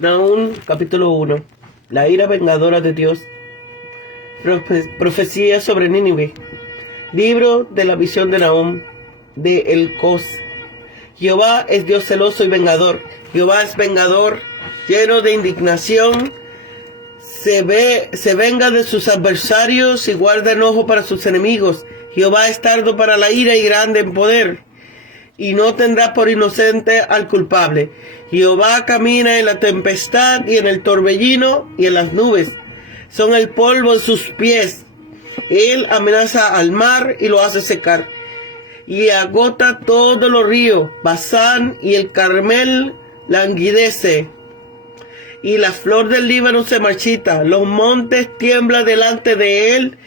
Nahum, capítulo 1. La ira vengadora de Dios. Profecía sobre Nínive. Libro de la visión de Nahum, de Elcos. Jehová es Dios celoso y vengador. Jehová es vengador, lleno de indignación. Se venga de sus adversarios y guarda enojo para sus enemigos. Jehová es tardo para la ira y grande en poder, y no tendrá por inocente al culpable. Jehová camina en la tempestad y en el torbellino y en las nubes. Son el polvo de sus pies. Él amenaza al mar y lo hace secar, y agota todos los ríos. Basán y el Carmel languidece, y la flor del Líbano se marchita. Los montes tiemblan delante de él,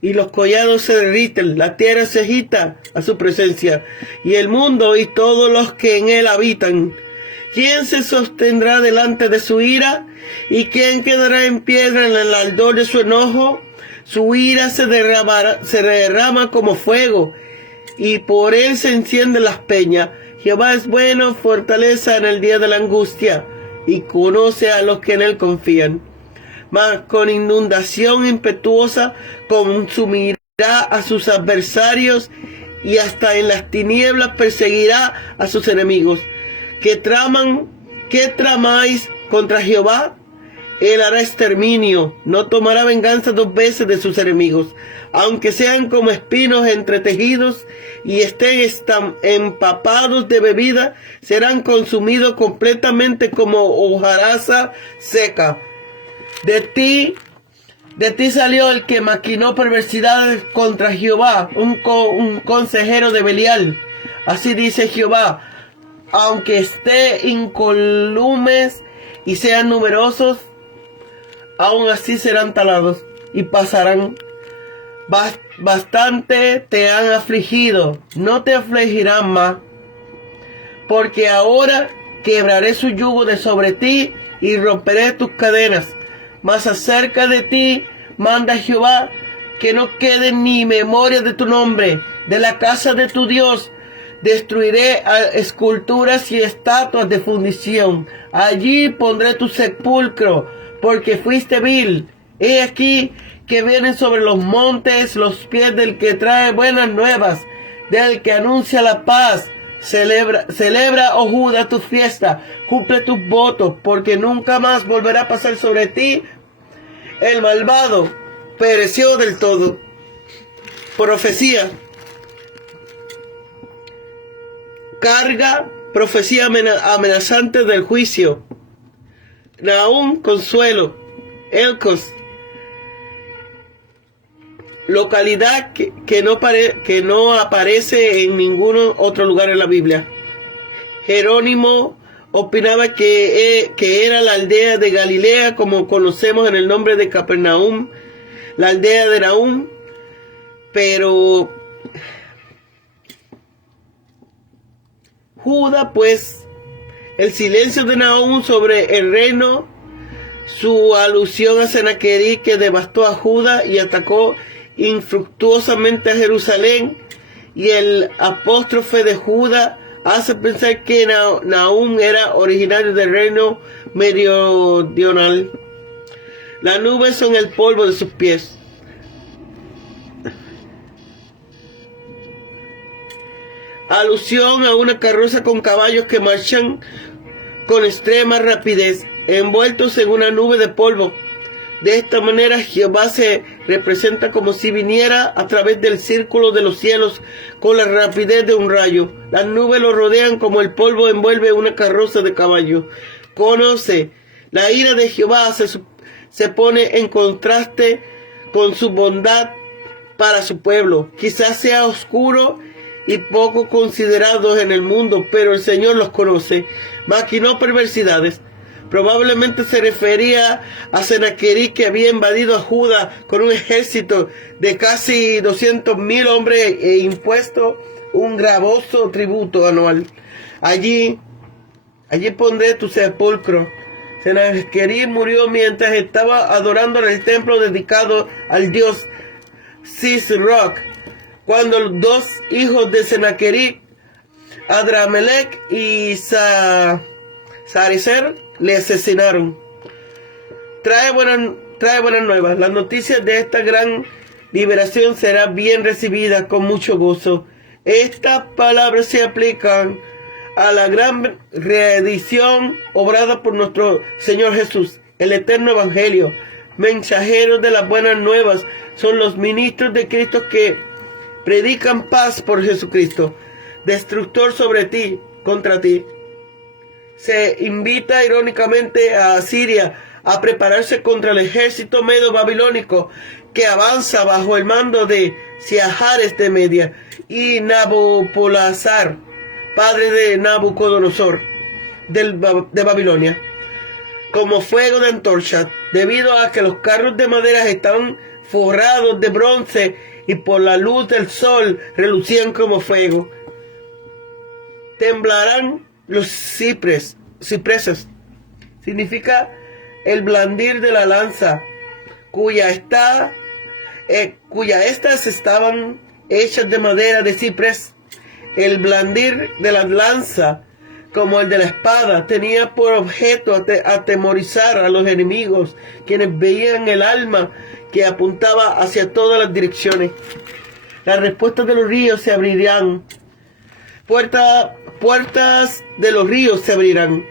y los collados se derriten. La tierra se agita a su presencia, y el mundo y todos los que en él habitan. ¿Quién se sostendrá delante de su ira? ¿Y quién quedará en piedra en el ardor de su enojo? Su ira se derrama como fuego, y por él se encienden las peñas. Jehová es bueno, fortaleza en el día de la angustia, y conoce a los que en él confían. Mas con inundación impetuosa consumirá a sus adversarios, y hasta en las tinieblas perseguirá a sus enemigos. ¿Qué tramáis contra Jehová? Él hará exterminio, no tomará venganza 2 veces de sus enemigos. Aunque sean como espinos entretejidos y estén empapados de bebida, serán consumidos completamente como hojaraza seca. De ti salió el que maquinó perversidades contra Jehová, un consejero de Belial. Así dice Jehová: aunque esté incolumes y sean numerosos, aún así serán talados y pasarán. Bastante te han afligido, no te afligirán más, porque ahora quebraré su yugo de sobre ti y romperé tus cadenas. Mas acerca de ti manda Jehová que no quede ni memoria de tu nombre. De la casa de tu Dios destruiré esculturas y estatuas de fundición. Allí pondré tu sepulcro, porque fuiste vil. He aquí que vienen sobre los montes los pies del que trae buenas nuevas, del que anuncia la paz. Celebra, oh Judá, tu fiesta, cumple tus votos, porque nunca más volverá a pasar sobre ti. El malvado pereció del todo. Profecía. Carga, profecía amenazante del juicio. Nahum, consuelo. Elcos, localidad que no aparece en ningún otro lugar en la Biblia. Jerónimo opinaba que era la aldea de Galilea, como conocemos en el nombre de Capernaum, la aldea de Nahum. Pero Judá, pues, el silencio de Nahum sobre el reino, su alusión a Sennacherib, que devastó a Judá y atacó infructuosamente a Jerusalén, y el apóstrofe de Judá hace pensar que Nahum era originario del reino meridional. Las nubes son el polvo de sus pies. Alusión a una carroza con caballos que marchan con extrema rapidez, envueltos en una nube de polvo. De esta manera Jehová se representa como si viniera a través del círculo de los cielos con la rapidez de un rayo. Las nubes lo rodean como el polvo envuelve una carroza de caballo. Conoce, la ira de Jehová se pone en contraste con su bondad para su pueblo. Quizás sea oscuro y poco considerados en el mundo, pero el Señor los conoce. Maquinó perversidades. Probablemente se refería a Sennacherib, que había invadido a Judá con un ejército de casi 200,000 hombres e impuesto un gravoso tributo anual. Allí pondré tu sepulcro. Sennacherib murió mientras estaba adorando en el templo dedicado al dios Sisroch, cuando los 2 hijos de Sennacherib, Adramelech y Sarecer, le asesinaron. Trae buenas nuevas. Las noticias de esta gran liberación será bien recibida con mucho gozo. Estas palabras se aplican a la gran reedición obrada por nuestro Señor Jesús, el eterno Evangelio. Mensajeros de las buenas nuevas son los ministros de Cristo que predican paz por Jesucristo. Destructor sobre ti, contra ti. Se invita irónicamente a Asiria a prepararse contra el ejército medo-babilónico que avanza bajo el mando de Siahares de Media y Nabopolassar, padre de Nabucodonosor de Babilonia, como fuego de antorcha, debido a que los carros de madera estaban forrados de bronce y por la luz del sol relucían como fuego. Temblarán los cipreses, significa el blandir de la lanza, cuya estas estaban hechas de madera de ciprés. El blandir de la lanza, como el de la espada, tenía por objeto atemorizar a los enemigos, quienes veían el alma que apuntaba hacia todas las direcciones. Las respuestas de los ríos se abrirán. Puertas de los ríos se abrirán.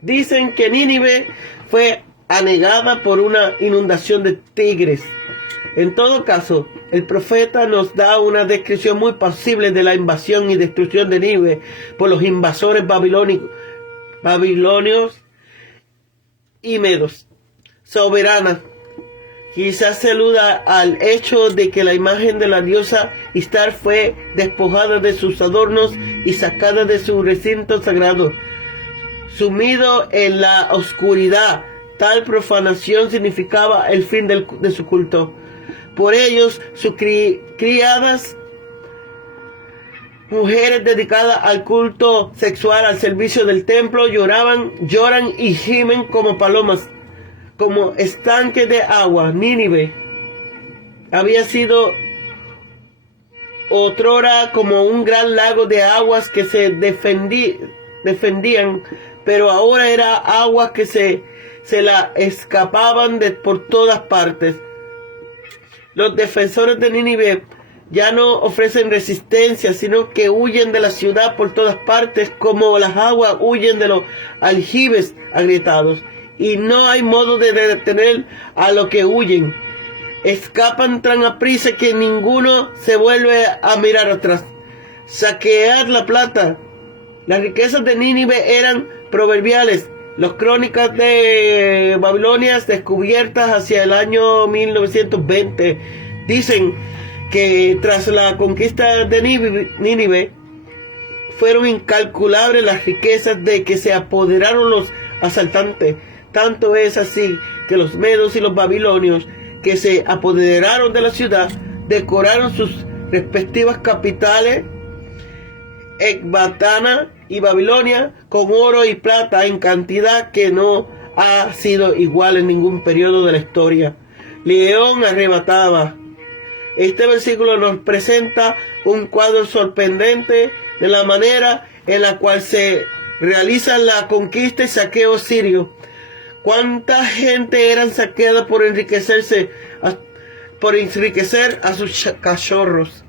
Dicen que Nínive fue anegada por una inundación de tigres. En todo caso, el profeta nos da una descripción muy posible de la invasión y destrucción de Nínive por los invasores babilonios y medos. Soberana. Quizás se aluda al hecho de que la imagen de la diosa Ishtar fue despojada de sus adornos y sacada de su recinto sagrado. Sumido en la oscuridad, tal profanación significaba el fin de su culto. Por ellos, sus criadas, mujeres dedicadas al culto sexual, al servicio del templo, lloran y gimen como palomas, como estanque de agua. Nínive había sido otrora como un gran lago de aguas que se defendían, pero ahora era aguas que se la escapaban por todas partes. Los defensores de Nínive ya no ofrecen resistencia, sino que huyen de la ciudad por todas partes, como las aguas huyen de los aljibes agrietados. Y no hay modo de detener a los que huyen. Escapan tan aprisa que ninguno se vuelve a mirar atrás. Saquead la plata. Las riquezas de Nínive eran proverbiales. Las crónicas de Babilonia descubiertas hacia el año 1920 dicen que tras la conquista de Nínive fueron incalculables las riquezas de que se apoderaron los asaltantes. Tanto es así que los medos y los babilonios que se apoderaron de la ciudad decoraron sus respectivas capitales, Ecbatana y Babilonia, con oro y plata en cantidad que no ha sido igual en ningún periodo de la historia. León arrebataba. Este versículo nos presenta un cuadro sorprendente de la manera en la cual se realiza la conquista y saqueo sirio. ¿Cuánta gente eran saqueadas por enriquecer a sus cachorros?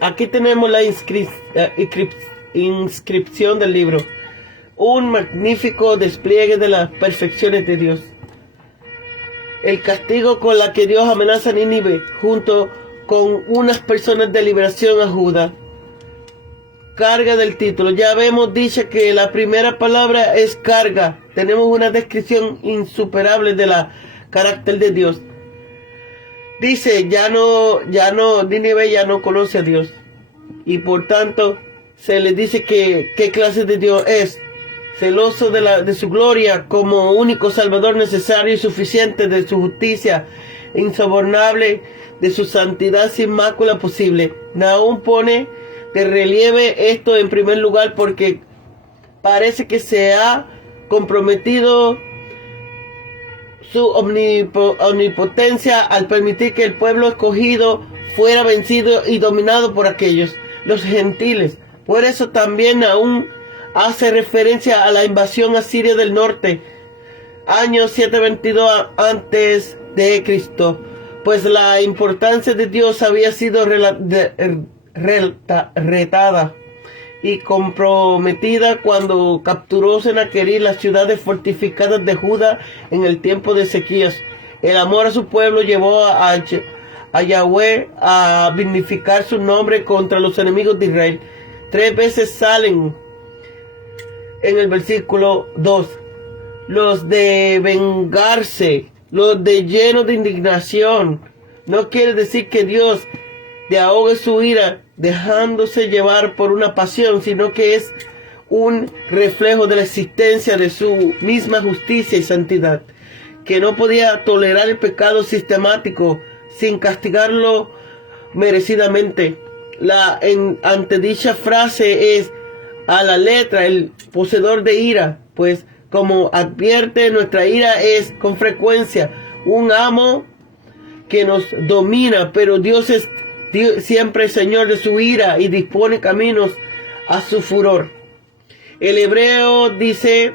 Aquí tenemos la inscripción del libro, un magnífico despliegue de las perfecciones de Dios. el castigo con la que Dios amenaza a Nínive, junto con unas personas de liberación a Judá. Carga del título. Ya habíamos dicho que la primera palabra es carga. Tenemos una descripción insuperable de la carácter de Dios. Dice, Nínive ya no conoce a Dios. Y por tanto, se le dice que qué clase de Dios es. Celoso de su gloria como único salvador necesario y suficiente, de su justicia insobornable, de su santidad sin mácula posible. Nahum pone de relieve esto en primer lugar porque parece que se ha comprometido su omnipotencia al permitir que el pueblo escogido fuera vencido y dominado por aquellos, los gentiles. Por eso también aún hace referencia a la invasión asiria del norte, año 722 antes de Cristo, pues la importancia de Dios había sido retada y comprometida cuando capturó Sennacherib las ciudades fortificadas de Judá en el tiempo de Ezequías. El amor a su pueblo llevó a Yahweh a dignificar su nombre contra los enemigos de Israel. 3 veces salen en el versículo 2 los de vengarse, los de llenos de indignación. No quiere decir que Dios de ahogue su ira dejándose llevar por una pasión, sino que es un reflejo de la existencia de su misma justicia y santidad, que no podía tolerar el pecado sistemático sin castigarlo merecidamente. La antedicha frase es a la letra el poseedor de ira, pues como advierte, nuestra ira es con frecuencia un amo que nos domina, pero Dios es siempre Señor de su ira y dispone caminos a su furor. El hebreo dice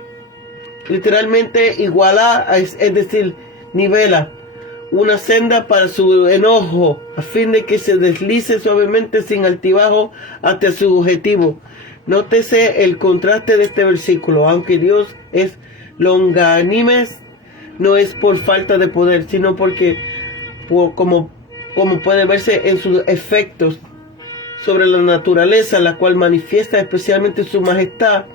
literalmente igualar, es decir, nivela una senda para su enojo, a fin de que se deslice suavemente sin altibajo hasta su objetivo. Nótese el contraste de este versículo. Aunque Dios es longanime, no es por falta de poder, sino porque como puede verse en sus efectos sobre la naturaleza, la cual manifiesta especialmente su majestad.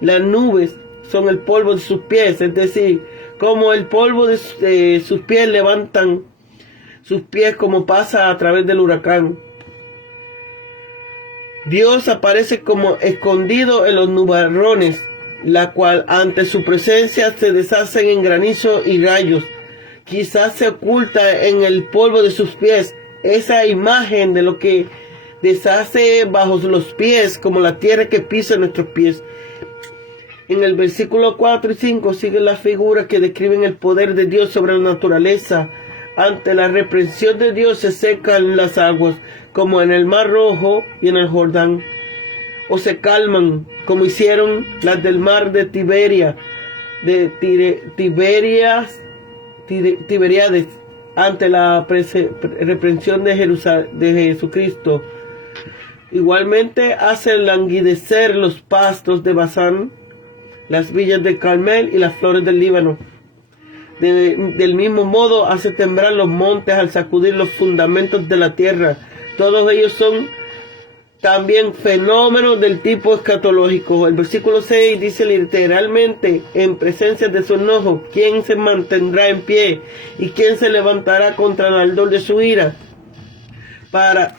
Las nubes son el polvo de sus pies, es decir, como el polvo de sus pies levantan sus pies como pasa a través del huracán. Dios aparece como escondido en los nubarrones, la cual ante su presencia se deshacen en granizo y rayos. Quizás se oculta en el polvo de sus pies, esa imagen de lo que deshace bajo los pies, como la tierra que pisa nuestros pies. En el versículo 4 y 5 siguen las figuras que describen el poder de Dios sobre la naturaleza. Ante la reprensión de Dios se secan las aguas, como en el Mar Rojo y en el Jordán, o se calman, como hicieron las del mar de Tiberíades, ante la reprensión de Jesucristo. Igualmente hace languidecer los pastos de Basán, las villas del Carmel y las flores del Líbano. Del mismo modo hace temblar los montes al sacudir los fundamentos de la tierra. Todos ellos son también fenómenos del tipo escatológico. El versículo 6 dice literalmente, en presencia de su enojo, ¿quién se mantendrá en pie? ¿Y quién se levantará contra el ardor de su ira? Para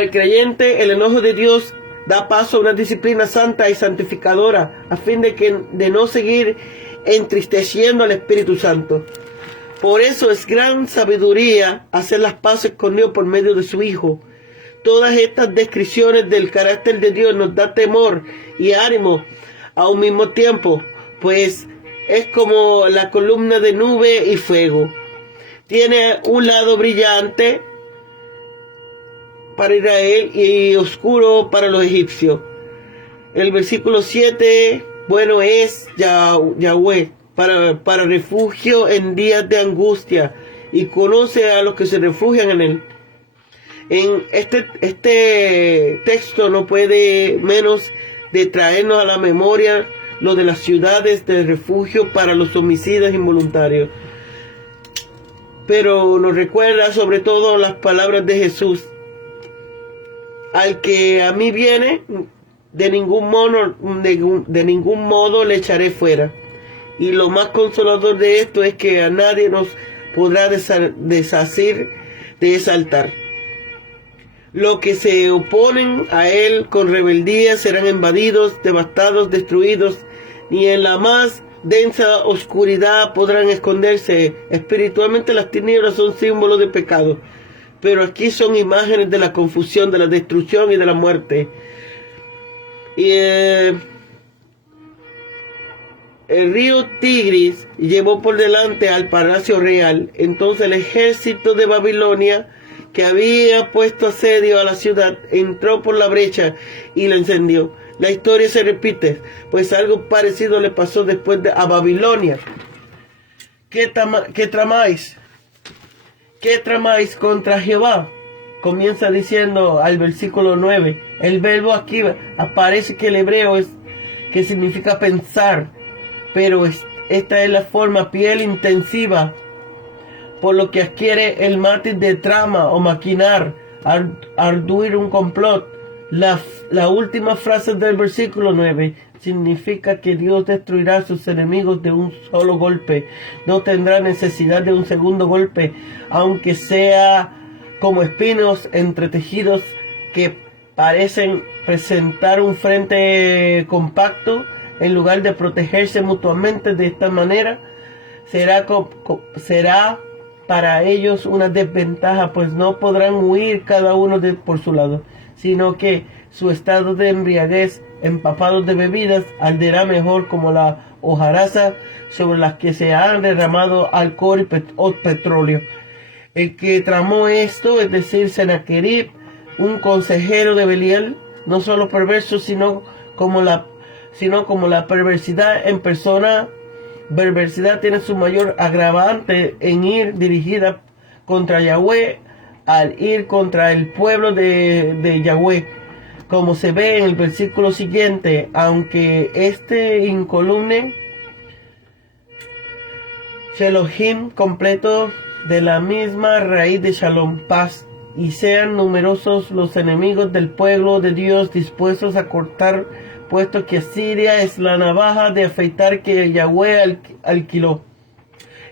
el creyente, el enojo de Dios da paso a una disciplina santa y santificadora, a fin de no seguir entristeciendo al Espíritu Santo. Por eso es gran sabiduría hacer las paces con Dios por medio de su Hijo. Todas estas descripciones del carácter de Dios nos da temor y ánimo a un mismo tiempo, pues es como la columna de nube y fuego. Tiene un lado brillante para Israel y oscuro para los egipcios. El versículo 7, bueno es Yahweh para refugio en días de angustia, y conoce a los que se refugian en él. En este texto no puede menos de traernos a la memoria lo de las ciudades de refugio para los homicidas involuntarios. Pero nos recuerda sobre todo las palabras de Jesús: al que a mí viene, de ningún modo le echaré fuera. Y lo más consolador de esto es que a nadie nos podrá deshacer de ese altar. Los que se oponen a él con rebeldía serán invadidos, devastados, destruidos, ni en la más densa oscuridad podrán esconderse. Espiritualmente las tinieblas son símbolos de pecado, pero aquí son imágenes de la confusión, de la destrucción y de la muerte. Y el río Tigris llevó por delante al palacio real. Entonces el ejército de Babilonia, que había puesto asedio a la ciudad, entró por la brecha y la encendió. La historia se repite, pues algo parecido le pasó después a Babilonia. ¿Qué tramáis? ¿Qué tramáis contra Jehová? Comienza diciendo al versículo 9. El verbo aquí aparece que el hebreo que significa pensar, pero esta es la forma piel intensiva, por lo que adquiere el matiz de trama o maquinar, arduir un complot. La última frase del versículo 9 significa que Dios destruirá a sus enemigos de un solo golpe. No tendrá necesidad de un segundo golpe, aunque sea como espinos entretejidos que parecen presentar un frente compacto. En lugar de protegerse mutuamente de esta manera, será para ellos una desventaja, pues no podrán huir cada uno por su lado, sino que su estado de embriaguez, empapados de bebidas, arderá mejor como la hojarasca sobre las que se ha derramado alcohol o petróleo. El que tramó esto, es decir, Sennacherib, un consejero de Belial, no solo perverso, sino como la perversidad en persona. Perversidad tiene su mayor agravante en ir dirigida contra Yahweh, al ir contra el pueblo de Yahweh, como se ve en el versículo siguiente. Aunque este incolumne Shelohim completo de la misma raíz de Shalom, paz, y sean numerosos los enemigos del pueblo de Dios dispuestos a cortar, puesto que Asiria es la navaja de afeitar que Yahweh alquiló.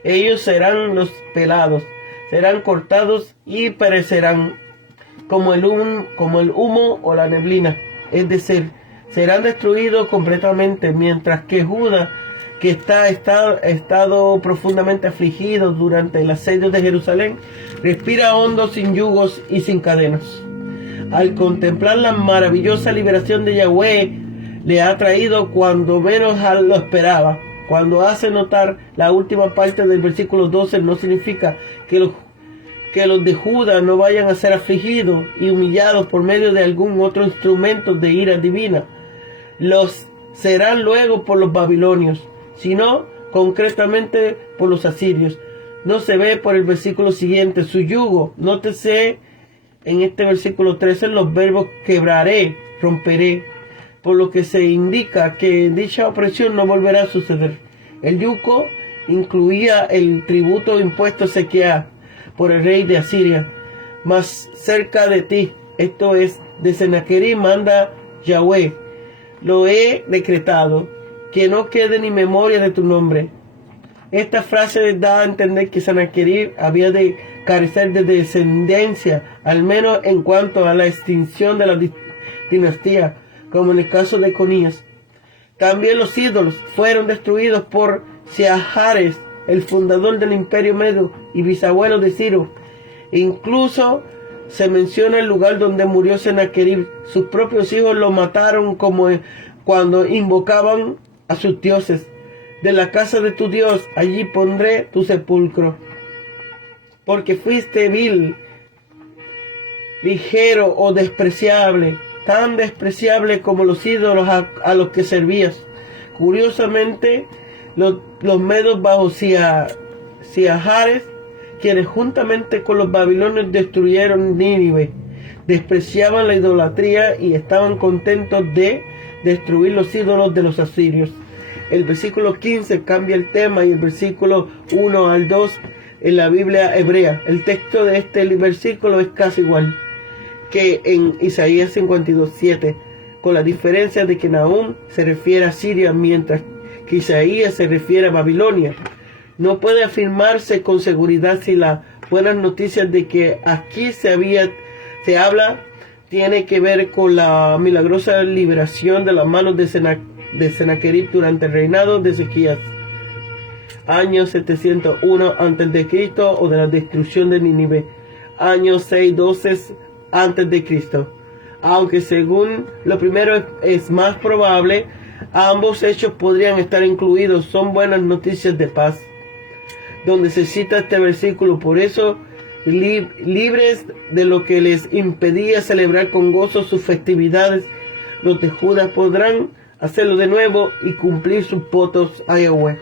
Ellos serán los pelados, serán cortados y perecerán como el humo o la neblina, es decir, serán destruidos completamente, mientras que Judá, que ha estado profundamente afligido durante el asedio de Jerusalén, respira hondo, sin yugos y sin cadenas. Al contemplar la maravillosa liberación de Yahweh, le ha traído cuando menos lo esperaba. Cuando hace notar la última parte del versículo 12, no significa que los de Judá no vayan a ser afligidos y humillados por medio de algún otro instrumento de ira divina. Los serán luego por los babilonios, sino concretamente por los asirios. No se ve por el versículo siguiente su yugo. Nótese en este versículo 13 los verbos quebraré, romperé, por lo que se indica que dicha opresión no volverá a suceder. El yugo incluía el tributo impuesto a Ezequiel por el rey de Asiria. Más cerca de ti, esto es, de Sennacherib, manda Yahweh: lo he decretado, que no quede ni memoria de tu nombre. Esta frase da a entender que Sennacherib había de carecer de descendencia, al menos en cuanto a la extinción de la dinastía, como en el caso de Conías. También los ídolos fueron destruidos por Seajares, el fundador del imperio medio y bisabuelo de Ciro. Incluso se menciona el lugar donde murió Sennacherib. Sus propios hijos lo mataron como cuando invocaban a sus dioses. De la casa de tu Dios, allí pondré tu sepulcro. Porque fuiste vil, ligero o despreciable, tan despreciable como los ídolos a los que servías. Curiosamente, los medos bajo Seajares, quienes juntamente con los babilonios destruyeron Nínive, despreciaban la idolatría y estaban contentos de destruir los ídolos de los asirios. El versículo 15 cambia el tema y el versículo 1 al 2 en la Biblia hebrea. El texto de este versículo es casi igual que en Isaías 52:7, con la diferencia de que Nahum se refiere a Siria mientras que Isaías se refiere a Babilonia. No puede afirmarse con seguridad si las buenas noticias de que aquí se habla tiene que ver con la milagrosa liberación de las manos de Sennacherib durante el reinado de Ezequías, año 701 a.C., o de la destrucción de Nínive, año 612 a.C. Aunque según lo primero es más probable, ambos hechos podrían estar incluidos. Son buenas noticias de paz donde se cita este versículo. Por eso, libres de lo que les impedía celebrar con gozo sus festividades, los de Judá podrán hacerlo de nuevo y cumplir sus votos a Yahweh.